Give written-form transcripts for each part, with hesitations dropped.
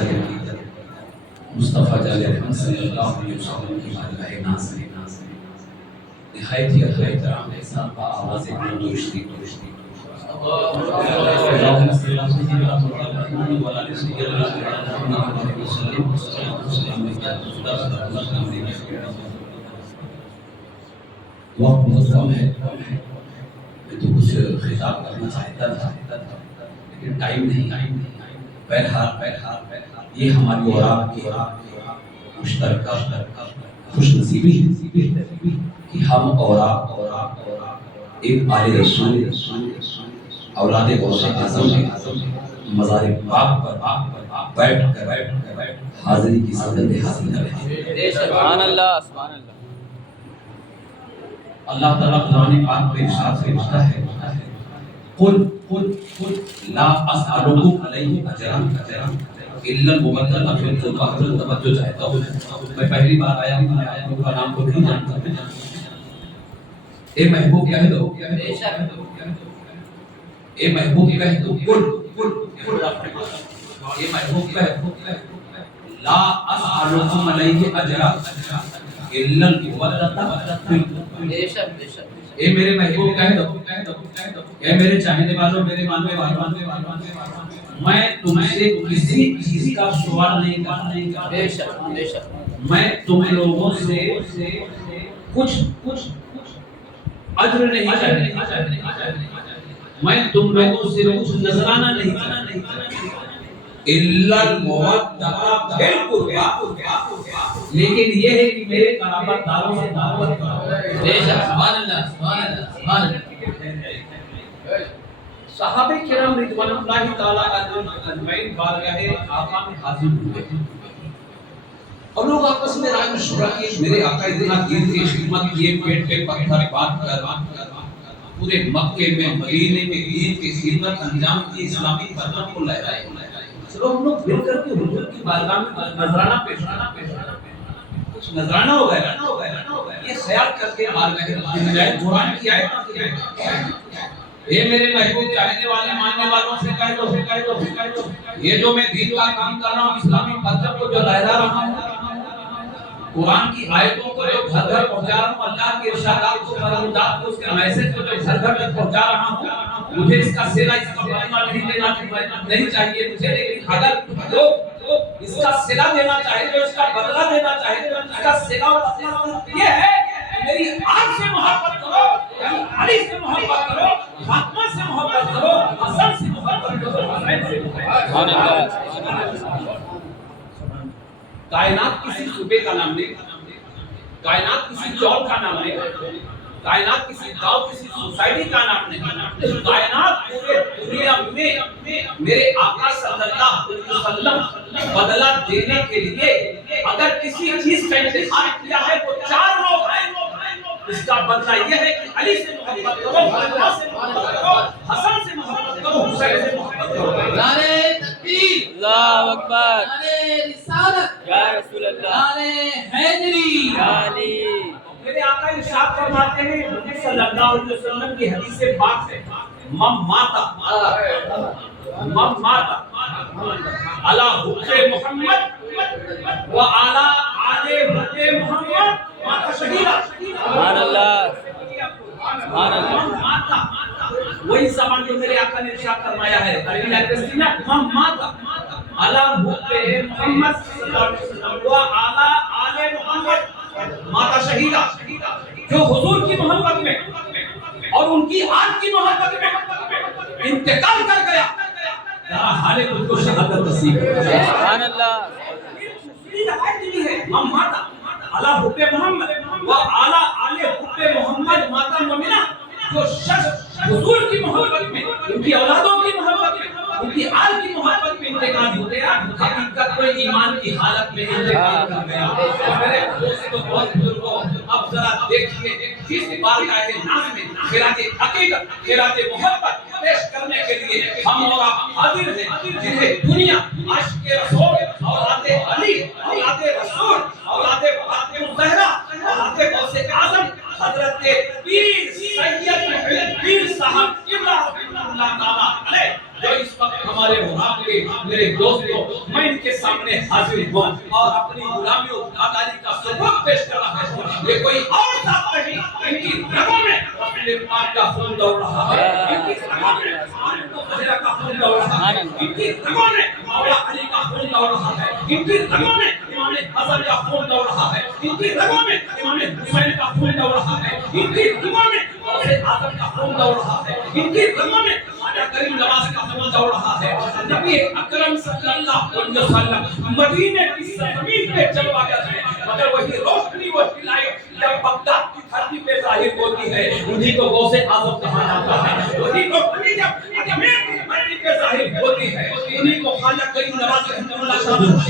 مصطفیٰ جل صلی اللہ علیہ وسلم کی بارگاہ ناز میں نہایت ہی احترام کے ساتھ با آواز درشتی اللہم صلی اللہ علیہ وسلم وقت بہت کم ہے، میں تو کچھ خطاب کرنا چاہتا تھا لیکن ٹائم نہیں۔ بہرحال یہ ہماری اور آپ کی مشترکہ خوش نصیبی ہے کہ ہم اور آپ ایک آل رسول اولاد غوث اعظم کے مزار پاک پر بیٹھ کر حاضری کی سعادت حاصل کر رہے ہیں۔ سبحان اللہ سبحان اللہ۔ اللہ تعالیٰ قرآن پاک میں ارشاد فرماتا ہے قل لا اسألکم علیہ اجرا الا المودۃ فی القربى۔ حضرت توجہ چاہتا ہوں، میں پہلی بار آیا ہوں، میں آپ لوگوں کا نام کو نہیں جانتا۔ اے محبوب کہہ دو، اے محبوب کہہ دو، قل اے محبوب کہہ دو لا اسألکم علیہ اجرا الا المودۃ فی القربى۔ اے میرے محبوب کہہ دو، اے میرے چاہنے والوں، میرے ماننے والوں، میں تم سے کسی چیز کا سوال نہیں کرتا، میں تم لوگوں سے کچھ اجر نہیں چاہتا، میں تم لوگوں سے کچھ نذرانہ نہیں چاہتا، الا المودۃ فی القربى، لیکن یہ ہے کہ میرے قرابت داروں سے محبت کرو۔ سبحان اللہ سبحان اللہ سبحان اللہ۔ صحابہ کرام رضوان اللہ تعالی علیہم اجمعین بارگاہ آقا میں حاضر ہوئے اور لوگ آپس میں رائے مشورہ کیے، میرے آقا اتنا دین کی خدمت کیے، پیٹ پہ پتھر بات کر پورے مکے میں مدینے میں دین کی خدمت انجام کی، اسلامی فتح کو لہرائے۔ چلو ہم لوگ مل کر کے حضور کی بارگاہ میں نذرانہ پیش کچھ نذرانہ ہو گیا، یہ خیال کر کے بارگاہ رسول اللہ قرآن کی آیت اے میرے محبوب چاہنے والے ماننے والوں سے کہہ دو، یہ جو میں دین کا کام کر رہا ہوں، اسلامی فتح کو جو لہرا رہا ہوں، قرآن کی آیتوں کو جو گھر گھر پہنچا رہا ہوں، اللہ کے ارشادات کو، فرمودات کو، اس کے میسج کو جو گھر گھر تک پہنچا رہا ہوں، مجھے اس کا صلہ، اس کا بدلہ نہیں چاہیے مجھے، لیکن اگر لوگ اس کا صلہ دینا چاہے، جو اس کا بدلہ دینا چاہے، اس کا صلہ و بدلہ یہ ہے کہ میری آل سے محبت کرو، یعنی علی سے محبت کرو، فاطمہ سے محبت کرو، حسن سے محبت کرو، حسین سے محبت کرو۔ کائنات کسی صوبے کا نام نہیں، کائنات کسی چوک کا نام نہیں، کائنات کسی گاؤں، کسی سوسائٹی کا نام نہیں، کائنات پورے دنیا میں میرے آقا صلی اللہ علیہ وسلم بدلہ دینے کے لیے اگر کسی چیز کا انتخاب کیا ہے وہ چار لوگ ہیں۔ اس کا بدلہ یہ ہے کہ علی سے محبت کرو، فاطمہ سے محبت کرو، حسن سے محبت کرو، حسین سے محبت کرو۔ نعرہ تکبیر، اللہ اکبر، نعرہ رسالت، یا رسول اللہ، نعرہ حیدری، یا علی۔ میرے آقا ارشاد فرماتے ہیں حضور صلی اللہ علیہ وسلم کی حدیث پاک سے من ماتا علی حب محمد و علی آل حب محمد ماتا شہیدہ۔ سبحان اللہ سبحان اللہ۔ وہی زبان جو میرے آقا نے ارشاد فرمایا ہے عربی لینگویج میں، من ماتا علی حب محمد صلی اللہ علیہ وسلم و علی آل محمد ماتا شہیدہ، جو حضور کی محبت میں اور ان کی آل کی محبت میں انتقال کر گیا، حالے خود کو شہادت نصیب ہے۔ سبحان اللہ۔ من ماتا علی حب محمد و علی آل حب محمد ماتا مومنہ، جو شخص حضور کی محبت میں، ان کی اولادوں کی محبت میں، ان کی آل کی محبت میں انتقال ہو گیا، حقیقت میں ایمان کی حالت میں انتقال کر گیا۔ میرے دوستو بہت بزرگوں، اب ذرا دیکھیے اس بارگاہ ناز میں خراج عقیدت، خراج محبت پیش کرنے کے لیے ہم اور آپ حاضر ہیں، جنہیں دنیا عاشق رسول، اولاد علی، اولاد رسول، اولاد فاطمہ الزہرا، اولاد غوث اعظم حضرت پیر سید محی الدین صاحب قبلہ رحمۃ اللہ تعالی علیہ، جو اس وقت ہمارے وہاں کے میرے دوستوں، میں حسین کے سامنے حاضر ہوا اور اپنی غلامی و آزادی کا سبق پیش کر رہا ہے. یہ کوئی اور ذات نہیں, ان کی رگوں میں رسول پاک کا خون دوڑ رہا ہے, ان کی رگوں میں زہرا کا خون دوڑ رہا ہے, ان کی رگوں میں مولا علی کا خون دوڑ رہا ہے, ان کی رگوں میں امام حسن کا خون دوڑ رہا ہے, ان کی رگوں میں امام حسین کا خون دوڑ رہا ہے, ان کی رگوں میں آدم کا خون دوڑ رہا ہے, ان کی رگوں میں کریم نواز کا خون دوڑ رہا ہے. نبی اکرم صلی اللہ علیہ وسلم مدینے کی زمین پہ چلوا گئے تھے, مگر وہی روشنی وہی لائٹ جب بغداد کی دھرتی پہ ظاہر ہوتی ہے انہی کو غوث اعظم کہا جاتا ہے. وہی روشنی جب اجمیر کی دھرتی پہ ظاہر ہوتی ہے انہی کو خواجہ کریم نواز رحمۃ اللہ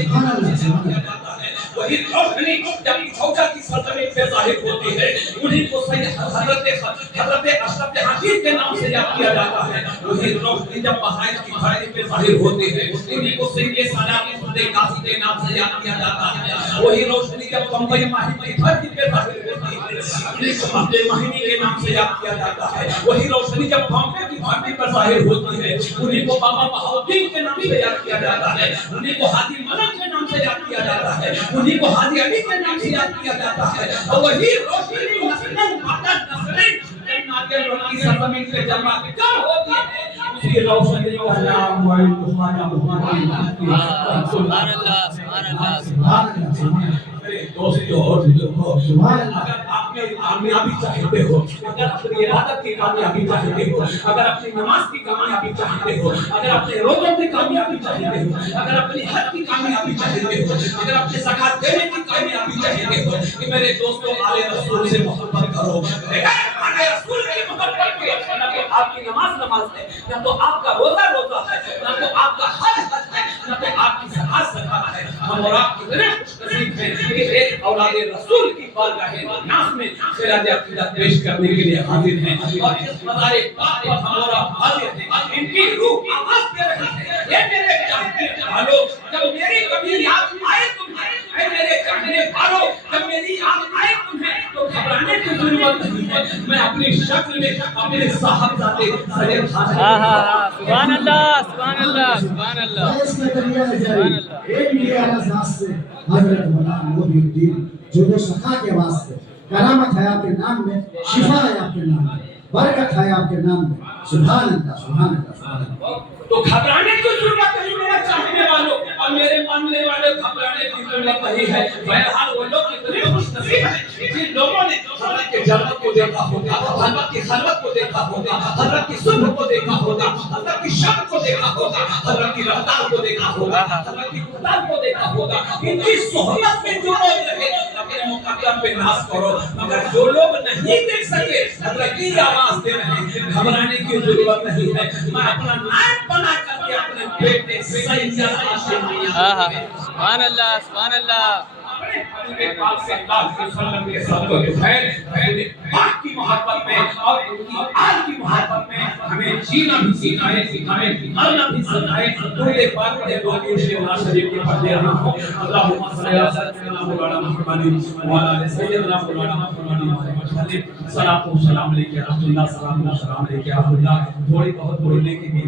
کہا جاتا ہے. وہی روشنی جب چھوٹا کی سرزمین پہ ظاہر ہوتی ہے انہی کو سید حضرت اشرف حقیق کے نام سے یاد کیا جاتا ہے. وہی روشنی جب بہائش کی دھرتی پہ ظاہر ہوتی ہے انہی کو سید سادات قاضی کے نام سے یاد کیا جاتا ہے. وہی روشنی جب بمبئی ماہی کی دھرتی پہ ظاہر ہوتی ہے انہی کو مہدی مہینی کے نام سے یاد کیا جاتا ہے. وہی روشنی جب بامبے کی دھرتی پر ظاہر ہوتی ہے انہی کو بابا بہاؤدین کے نام سے یاد کیا جاتا ہے, انہی کو حاجی ملک کے نام سے یاد کیا جاتا ہے, انہی کو حاجی علی کے نام سے یاد کیا جاتا ہے. اور وہی روشنی نسلیں بعد نسلیں جب ناگل کی سرزمین پہ جمع کر ہوتی ہے اسی روشنی کا نام ہے خواجہ محمد. سبحان اللہ سبحان اللہ سبحان اللہ. دوستو اگر آپ میں کامیابی چاہتے ہو, اگر اپنی عبادت کی کامیابی چاہتے ہو, اگر اپنی نماز کی کامیابی چاہتے ہو, اگر اپنے روزوں کی کامیابی چاہتے ہو, اگر اپنی حج کی کامیابی چاہتے ہو, اگر اپنے زکات دینے کی کامیابی چاہتے ہو, کہ میرے دوستو آل رسول سے محبت کرو. آل رسول کی محبت کے نہ تو آپ کی نماز نماز ہے, نہ تو آپ کا روزہ روزہ ہے, نہ تو آپ کا حج حج ہے, نہ تو آپ کی زکات زکات ہے. ہم اور آپ کتنے خوش نصیب ہیں کہ ایک اولاد رسول کی بارگاہ ناز میں خراج عقیدت پیش کرنے کے لیے حاضر ہیں اور اس مزار پاک پر ہم اور آپ حاضر ہیں. ان کی روح آواز دے رہی ہے, اے میرے چاہنے والوں جب میری کبھی یاد آئے تمہیں, اے میرے چاہنے والوں جب میری یاد آئے تمہیں تو گھبرانے کی ضرورت نہیں ہے. میں اپنی شکل میں اپنے صاحبزادے سید حاضر سبحان اللہ سبحان اللہ سبحان اللہ اس میں دریا جاری ایک میرے اعزاز سے حضرت مولانا محی الدین جو سخا کے واسطے کرامت ہے آپ کے نام میں, شفا ہے آپ کے نام میں, برکت ہے آپ کے نام میں. سبحان اللہ سبحان اللہ سبحان اللہ. تو گھبرانے کی ضرورت نہیں میرے چاہنے والوں اور میرے ماننے والے, گھبرانے کی ضرورت نہیں ہے. بہرحال وہ لوگ کتنے خوش نصیب ہیں جن لوگوں نے حضرت کے جنت کو دیکھا ہوگا, حضرت کی خلوت کو دیکھا ہوگا, حضرت کی صبح کو دیکھا ہوگا, حضرت کی شب کو دیکھا ہوگا, حضرت کی رفتار کو دیکھا ہوگا, حضرت کی خطاب کو دیکھا ہوگا. ان کی صحبت میں جو لوگ رہے اپنے مقدم پہ ناز کرو, مگر جو لوگ نہیں دیکھ سکے حضرت کی آواز دے رہے ہیں, گھبرانے کی ضرورت نہیں ہے. میں اپنا نائب بنا کر کے اپنے بیٹے سید ہاشم میاں سبحان اللہ سبحان اللہ اپنے حبیب پاک سے اللہ علیہ وسلم کے ساتھ ہے پاک کی محبت میں اور ان کی آل کی محبت میں ہمیں جینا بھی سکھائے, ہمیں مرنا بھی سکھائے. دوڑے پاک پڑھے دو تین شیخ شریف کے پڑھ دے رہا ہوں. اللہم صلی علی سیدنا مولانا محمد وعلی آل سیدنا مولانا محمد. صلاۃ و سلام علیک یا رسول اللہ, سلام و سلام علیک یا رسول اللہ. تھوڑی بہت بولنے کی